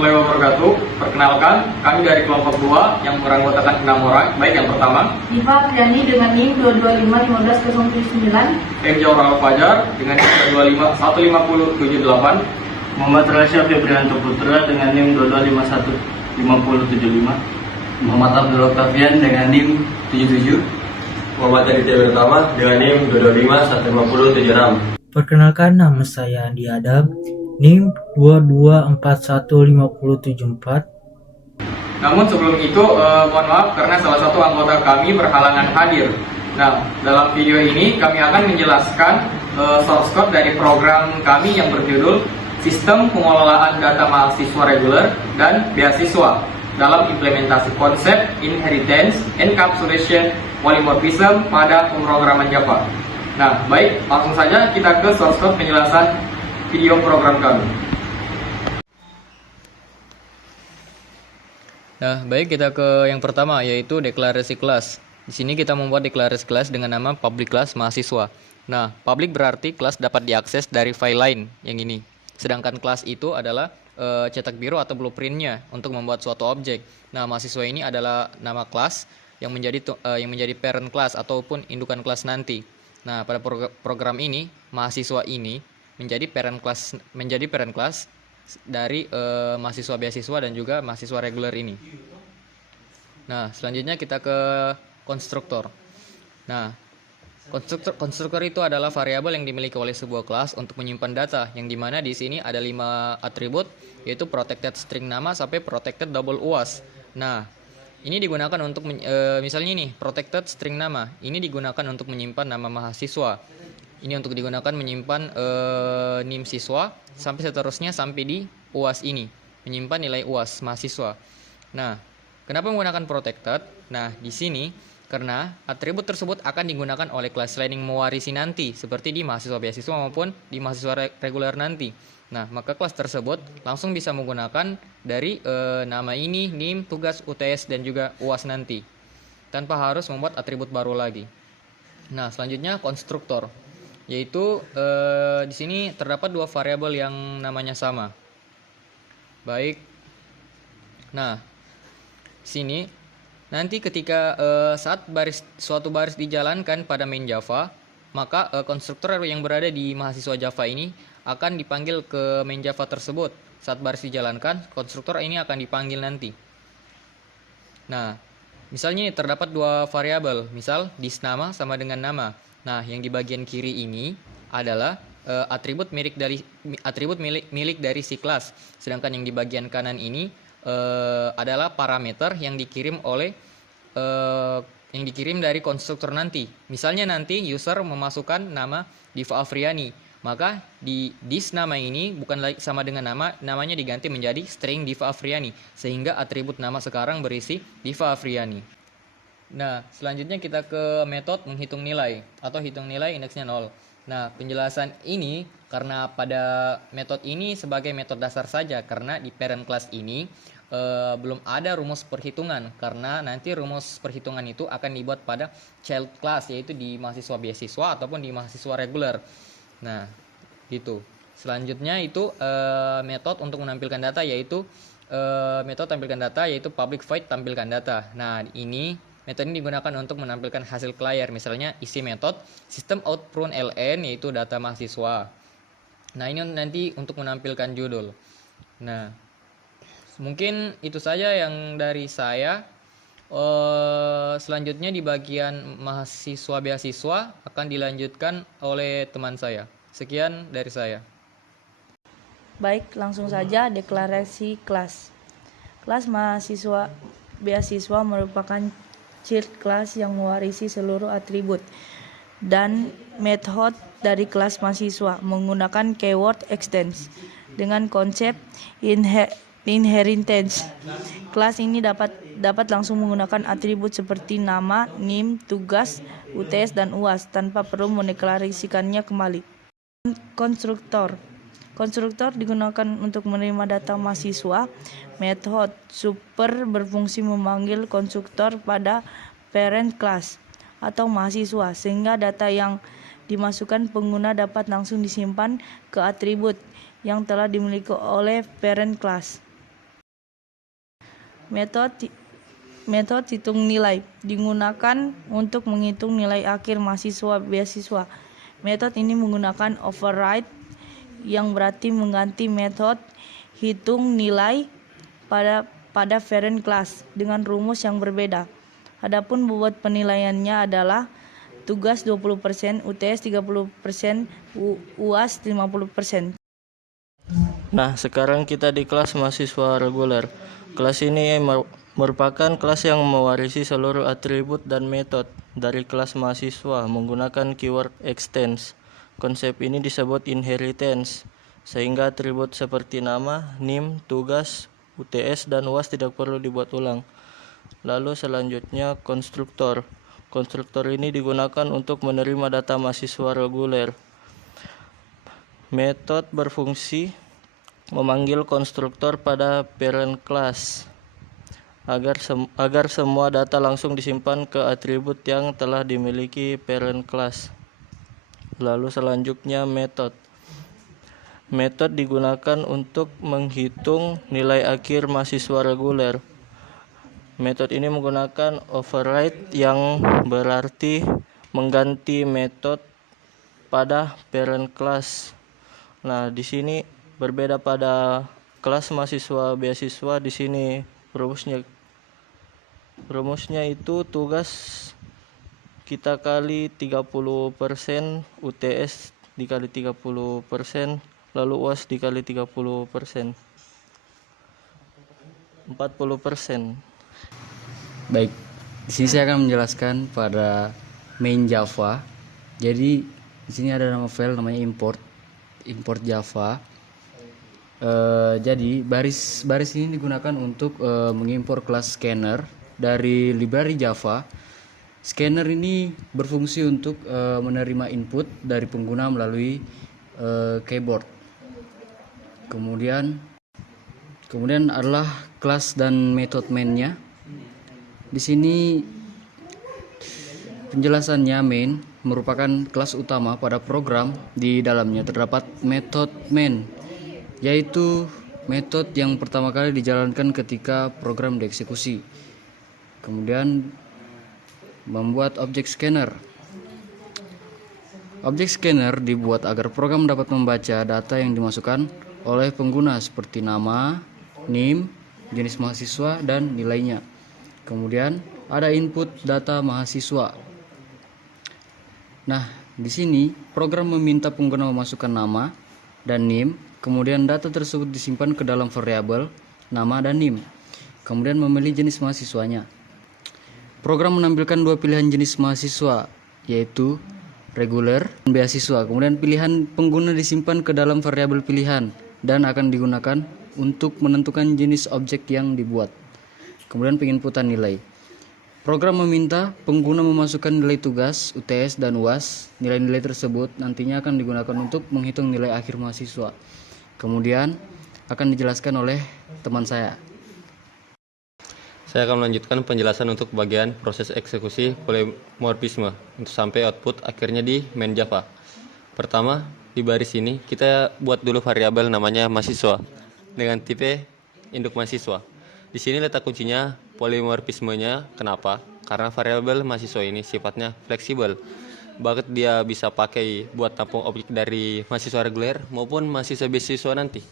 Assalamualaikum wabarakatuh. Perkenalkan, kami dari kelompok 2 yang beranggotakan 6 orang. Baik, yang pertama, Diva Apriani dengan NIM 225-15079. M. Jaurul Fajar dengan NIM 15078. Muhammad Rasya Febrianto Putra dengan NIM 2251575. Muhammad Abdul Octavian dengan NIM 77. Muhammad Aditya Pertama dengan NIM 225-15076. Perkenalkan, nama saya Andi Adam, NIM 2241574. Namun sebelum itu, mohon maaf karena salah satu anggota kami berhalangan hadir. Nah, dalam video ini kami akan menjelaskan source code dari program kami yang berjudul Sistem Pengelolaan Data Mahasiswa Reguler dan Beasiswa dalam implementasi konsep Inheritance, Encapsulation, Polymorphism pada pemrograman Java. Nah, baik, langsung saja kita ke source code penjelasan video program kami. Nah, baik, kita ke yang pertama, yaitu deklarasi kelas. Di sini kita membuat deklarasi kelas dengan nama public class mahasiswa. Nah, public berarti kelas dapat diakses dari file lain yang ini. Sedangkan kelas itu adalah cetak biru atau blueprintnya untuk membuat suatu objek. Nah, mahasiswa ini adalah nama kelas yang menjadi parent class ataupun indukan kelas nanti. Nah, pada program ini, mahasiswa ini menjadi parent class dari mahasiswa beasiswa dan juga mahasiswa reguler ini. Nah, selanjutnya kita ke konstruktor. Nah, konstruktor itu adalah variabel yang dimiliki oleh sebuah kelas untuk menyimpan data, yang dimana di sini ada 5 atribut, yaitu protected string nama sampai protected double UAS. Nah, ini digunakan untuk misalnya nih, protected string nama ini digunakan untuk menyimpan nama mahasiswa. Ini untuk digunakan menyimpan NIM siswa sampai seterusnya sampai di UAS ini, menyimpan nilai UAS mahasiswa. Nah, kenapa menggunakan protected? Nah, di sini karena atribut tersebut akan digunakan oleh kelas lain yang mewarisi nanti, seperti di mahasiswa beasiswa maupun di mahasiswa reguler nanti. Nah, maka kelas tersebut langsung bisa menggunakan dari nama ini, NIM, tugas, UTS, dan juga UAS nanti, tanpa harus membuat atribut baru lagi. Nah, selanjutnya konstruktor, yaitu di sini terdapat 2 variabel yang namanya sama. Baik. Nah, sini nanti ketika saat suatu baris dijalankan pada main Java, maka konstruktor yang berada di mahasiswa Java ini akan dipanggil ke main Java tersebut. Saat baris dijalankan, konstruktor ini akan dipanggil nanti. Nah, misalnya ini terdapat 2 variabel, misal disnama sama dengan nama. Nah, yang di bagian kiri ini adalah atribut milik dari si kelas, sedangkan yang di bagian kanan ini adalah parameter yang dikirim dari konstruktor nanti. Misalnya nanti user memasukkan nama Diva Afriani, maka di dis nama ini bukan lagi sama dengan namanya diganti menjadi string Diva Afriani, sehingga atribut nama sekarang berisi Diva Afriani. Nah, selanjutnya kita ke metode menghitung nilai atau hitung nilai indeksnya 0. Nah, penjelasan ini karena pada metode ini sebagai metode dasar saja, karena di parent class ini belum ada rumus perhitungan, karena nanti rumus perhitungan itu akan dibuat pada child class, yaitu di mahasiswa beasiswa ataupun di mahasiswa reguler. Nah, gitu. Selanjutnya itu metode untuk menampilkan data, yaitu metode tampilkan data, yaitu public void tampilkan data. Nah, metode ini digunakan untuk menampilkan hasil clear. Misalnya isi metode system out prune ln, yaitu data mahasiswa. Nah, ini nanti untuk menampilkan judul. Nah, mungkin itu saja yang dari saya. Selanjutnya di bagian mahasiswa beasiswa akan dilanjutkan oleh teman saya. Sekian dari saya. Baik, langsung saja deklarasi kelas. Kelas mahasiswa beasiswa merupakan child class yang mewarisi seluruh atribut dan metode dari kelas mahasiswa menggunakan keyword extends dengan konsep inheritance. Kelas ini dapat langsung menggunakan atribut seperti nama, NIM, tugas, UTS, dan UAS tanpa perlu mendeklarasikannya kembali. Konstruktor digunakan untuk menerima data mahasiswa. Metode super berfungsi memanggil konstruktor pada parent class atau mahasiswa, sehingga data yang dimasukkan pengguna dapat langsung disimpan ke atribut yang telah dimiliki oleh parent class. Metode hitung nilai digunakan untuk menghitung nilai akhir mahasiswa beasiswa. Metode ini menggunakan override yang berarti mengganti metode hitung nilai pada parent class dengan rumus yang berbeda. Adapun bobot penilaiannya adalah tugas 20%, UTS 30%, UAS 50%. Nah, sekarang kita di kelas mahasiswa reguler. Kelas ini merupakan kelas yang mewarisi seluruh atribut dan metode dari kelas mahasiswa menggunakan keyword extends. Konsep ini disebut inheritance, sehingga atribut seperti nama, NIM, tugas, UTS, dan UAS tidak perlu dibuat ulang. Lalu selanjutnya konstruktor. Konstruktor ini digunakan untuk menerima data mahasiswa reguler. Metode berfungsi memanggil konstruktor pada parent class agar semua data langsung disimpan ke atribut yang telah dimiliki parent class. Lalu selanjutnya metode. Metode digunakan untuk menghitung nilai akhir mahasiswa reguler. Metode ini menggunakan override yang berarti mengganti metode pada parent class. Nah, di sini berbeda pada kelas mahasiswa beasiswa. Di sini rumusnya itu tugas kita kali 30%, UTS dikali 30%, lalu UAS dikali 30%, 40%. Baik, di sini saya akan menjelaskan pada main Java. Jadi di sini ada nama file namanya import Java. Jadi baris ini digunakan untuk mengimpor kelas scanner dari library Java. Scanner ini berfungsi untuk menerima input dari pengguna melalui keyboard. Kemudian adalah kelas dan metode main-nya. Di sini penjelasannya, main merupakan kelas utama pada program. Di dalamnya terdapat metode main, yaitu metode yang pertama kali dijalankan ketika program dieksekusi. Kemudian membuat objek scanner. Objek scanner dibuat agar program dapat membaca data yang dimasukkan oleh pengguna seperti nama, NIM, jenis mahasiswa, dan nilainya. Kemudian ada input data mahasiswa. Nah, di sini program meminta pengguna memasukkan nama dan NIM, kemudian data tersebut disimpan ke dalam variabel nama dan NIM. Kemudian memilih jenis mahasiswanya. Program menampilkan dua pilihan jenis mahasiswa, yaitu reguler dan beasiswa. Kemudian pilihan pengguna disimpan ke dalam variabel pilihan dan akan digunakan untuk menentukan jenis objek yang dibuat. Kemudian penginputan nilai. Program meminta pengguna memasukkan nilai tugas, UTS, dan UAS. Nilai-nilai tersebut nantinya akan digunakan untuk menghitung nilai akhir mahasiswa. Kemudian akan dijelaskan oleh teman saya. Saya akan melanjutkan penjelasan untuk bagian proses eksekusi polymorphisme untuk sampai output akhirnya di main Java. Pertama, di baris ini kita buat dulu variabel namanya mahasiswa dengan tipe induk mahasiswa. Di sini letak kuncinya polymorphismenya. Kenapa? Karena variabel mahasiswa ini sifatnya fleksibel. Bahkan dia bisa pakai buat tampung objek dari mahasiswa reguler maupun mahasiswa beasiswa nanti.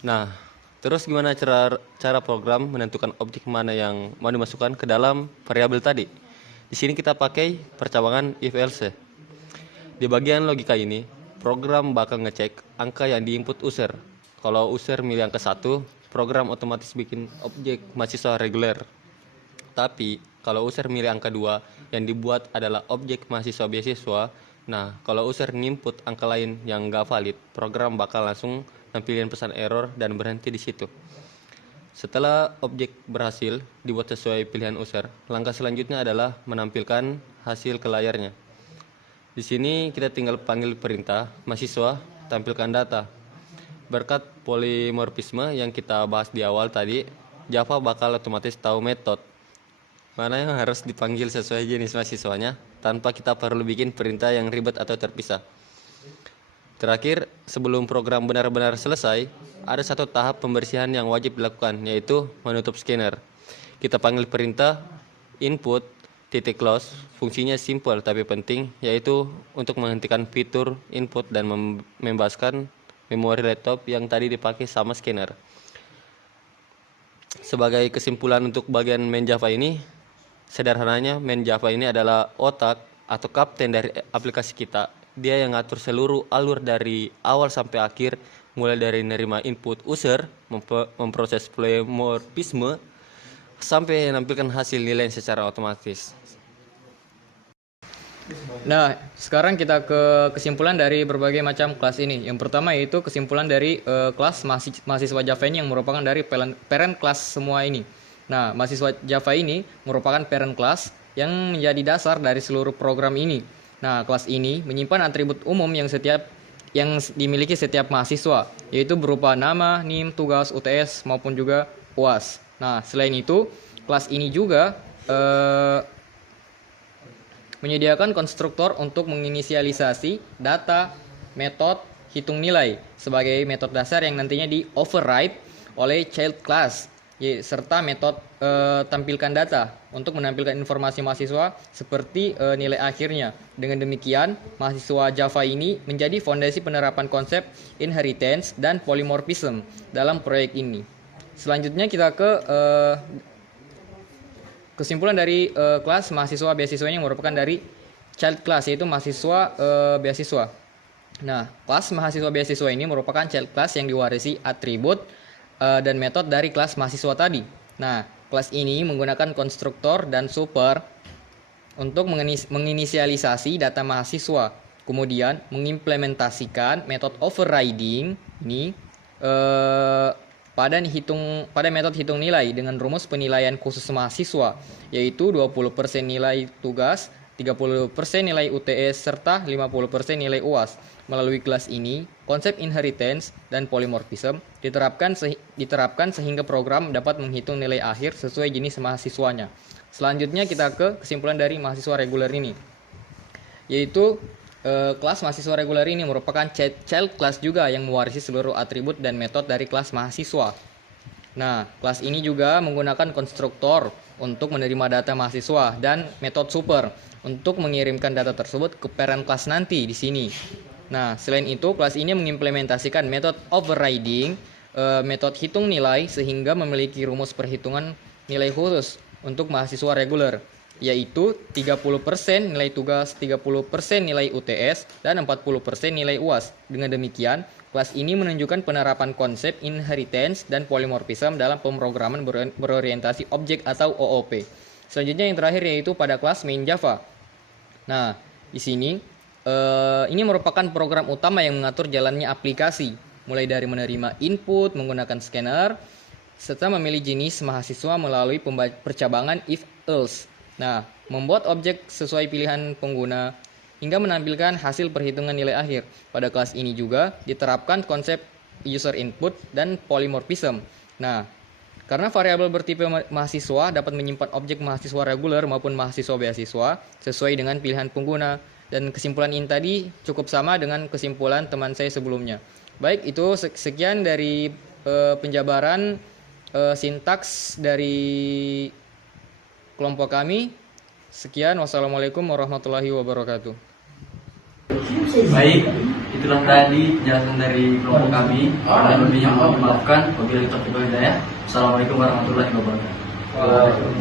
Nah, terus gimana cara program menentukan objek mana yang mau dimasukkan ke dalam variabel tadi? Di sini kita pakai percabangan if else. Di bagian logika ini, program bakal ngecek angka yang diinput user. Kalau user milih angka 1, program otomatis bikin objek mahasiswa reguler. Tapi kalau user milih angka 2, yang dibuat adalah objek mahasiswa beasiswa. Nah, kalau user nginput angka lain yang nggak valid, program bakal langsung nampilin pesan error dan berhenti di situ. Setelah objek berhasil dibuat sesuai pilihan user, langkah selanjutnya adalah menampilkan hasil ke layarnya. Di sini kita tinggal panggil perintah mahasiswa tampilkan data. Berkat polymorphisme yang kita bahas di awal tadi, Java bakal otomatis tahu metode mana yang harus dipanggil sesuai jenis mahasiswanya tanpa kita perlu bikin perintah yang ribet atau terpisah. Terakhir, sebelum program benar-benar selesai, ada satu tahap pembersihan yang wajib dilakukan, yaitu menutup scanner. Kita panggil perintah input titik close, fungsinya simple tapi penting, yaitu untuk menghentikan fitur input dan membebaskan memori laptop yang tadi dipakai sama scanner. Sebagai kesimpulan untuk bagian main Java ini, sederhananya main Java ini adalah otak atau kapten dari aplikasi kita. Dia yang ngatur seluruh alur dari awal sampai akhir, mulai dari menerima input user, memproses polymorphisme, sampai menampilkan hasil nilai secara otomatis. Nah, sekarang kita ke kesimpulan dari berbagai macam kelas ini. Yang pertama yaitu kesimpulan dari kelas mahasiswa Java ini yang merupakan dari parent kelas semua ini. Nah, mahasiswa Java ini merupakan parent kelas yang menjadi dasar dari seluruh program ini. Nah, kelas ini menyimpan atribut umum yang dimiliki setiap mahasiswa, yaitu berupa nama, NIM, tugas, UTS, maupun juga UAS. Nah, selain itu, kelas ini juga menyediakan konstruktor untuk menginisialisasi data, metode, hitung nilai sebagai metode dasar yang nantinya di-override oleh child class, serta metode tampilkan data untuk menampilkan informasi mahasiswa seperti nilai akhirnya. Dengan demikian, mahasiswa Java ini menjadi fondasi penerapan konsep inheritance dan polymorphism dalam proyek ini. Selanjutnya kita ke kesimpulan dari kelas mahasiswa beasiswa yang merupakan dari child class, yaitu mahasiswa beasiswa. Nah, kelas mahasiswa beasiswa ini merupakan child class yang diwarisi atribut dan metode dari kelas mahasiswa tadi. Nah, kelas ini menggunakan konstruktor dan super untuk menginisialisasi data mahasiswa, kemudian mengimplementasikan metode overriding ini pada metode hitung nilai dengan rumus penilaian khusus mahasiswa, yaitu 20% nilai tugas, 30% nilai UTS, serta 50% nilai UAS. Melalui kelas ini, konsep inheritance dan polymorphism diterapkan sehingga program dapat menghitung nilai akhir sesuai jenis mahasiswanya. Selanjutnya kita ke kesimpulan dari mahasiswa reguler ini, yaitu kelas mahasiswa reguler ini merupakan child class juga yang mewarisi seluruh atribut dan metode dari kelas mahasiswa. Nah, kelas ini juga menggunakan konstruktor untuk menerima data mahasiswa dan metode super untuk mengirimkan data tersebut ke parent class nanti di sini. Nah, selain itu, kelas ini mengimplementasikan metode overriding, metode hitung nilai sehingga memiliki rumus perhitungan nilai khusus untuk mahasiswa reguler, yaitu 30% nilai tugas, 30% nilai UTS, dan 40% nilai UAS. Dengan demikian, kelas ini menunjukkan penerapan konsep inheritance dan polymorphism dalam pemrograman berorientasi objek atau OOP. Selanjutnya yang terakhir yaitu pada kelas main Java. Nah, di sini ini merupakan program utama yang mengatur jalannya aplikasi, mulai dari menerima input menggunakan scanner, serta memilih jenis mahasiswa melalui percabangan if-else. Nah, membuat objek sesuai pilihan pengguna hingga menampilkan hasil perhitungan nilai akhir. Pada kelas ini juga diterapkan konsep user input dan polymorphism. Nah, karena variabel bertipe mahasiswa dapat menyimpan objek mahasiswa reguler maupun mahasiswa beasiswa sesuai dengan pilihan pengguna. Dan kesimpulan ini tadi cukup sama dengan kesimpulan teman saya sebelumnya. Baik, itu sekian dari penjabaran sintaks dari kelompok kami. Sekian, wassalamualaikum warahmatullahi wabarakatuh. Baik, itulah tadi penjelasan dari kelompok kami. Dan lebihnya mohon dimaafkan. Wabillahi taufiq wal hidayah. Assalamualaikum warahmatullahi wabarakatuh.